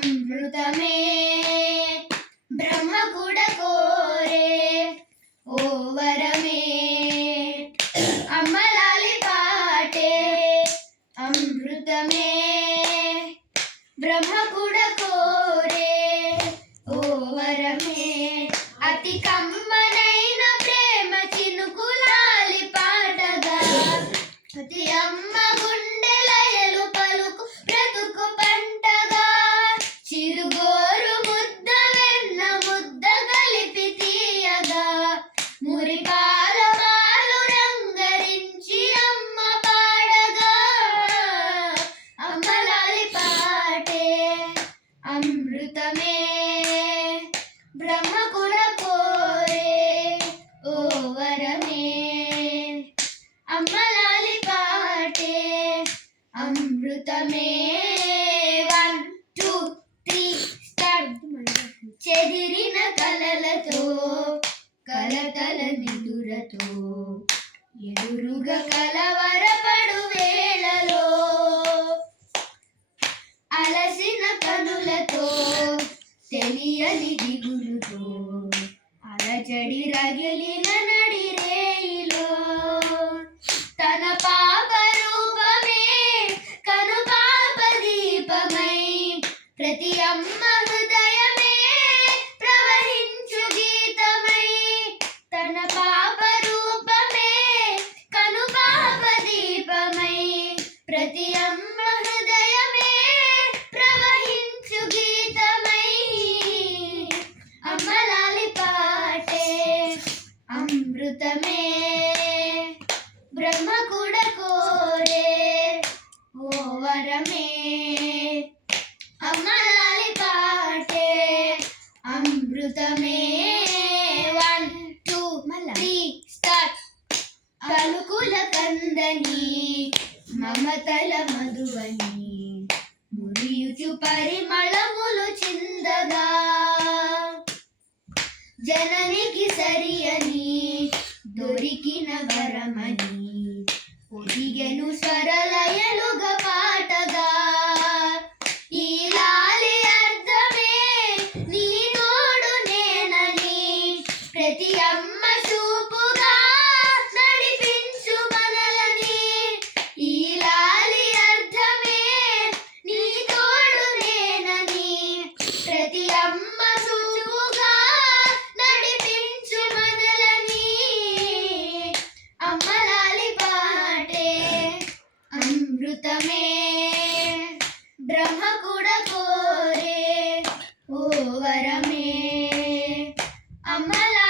అమృతమే బ్రహ్మ కూడా కోరే ఓ వరమే అమ్మలాలి పాటే అమృతమే బ్రహ్మ కూడా కోరే ఓ వరమే అతి కమ్మనైన ప్రేమ చినుకులాలి పాటగా అతి అమ్మ గుండెలయలు పలుకు బ్రతుకు పంటగా చిరుగోరు ముద్ద వెన్న ముద్ద కలిపి తీయగా మురిపాల పాలు రంగరించి అమ్మ పాడగా అమ్మలాలి పాటే అమృతమే బ్రహ్మ కూడా కోరే ఓ వరమే అమ్మలాలి పాటే అమృతమే 1 2 3 స్టార్ట్ చెదిరిన కలలతో కలతల నిదురతో ఎదురుగా కలవరపడు వేళలో అలసిన కనులతో తెలియని దిగులుతో అలజడి రగిలిన నడి రేయిలో తన పాప రూపమే కను పాప దీపమై ప్రతి అమ్మ హృదయమే ప్రవహించు గీతమై తన పాప రూపమే కను పాప దీపమై ప్రతి అమ్మ హృదయమే ప్రవహించు గీతమై అమ్మలాలి పాటే అమృతమే బ్రహ్మ కూడా కోరే ఓ వరమే అమ్మలాలి పాటే అమృతమే 1 2 3 స్టార్ట్ పలుకుల కందని మమతల మధువని మురియుచు పరిమళములు చిందగా జననికి సరియని దొరికిన వరమని ఒదిగెను స్వరలయలుగా పాటగా ఈ లాలి అర్థమే నీ తోడు నేనని ప్రతి అమ్మ చూపుగా నడిపించు మనలని ఈ లాలి అర్థమే నీ తోడు నేనని ప్రతి అమ్మ చూపుగా నడిపించు మనలని అమ్మలాలి పాటే అమృతమే బ్రహ్మ కూడా కోరే ఓ వరమే అమ్మలా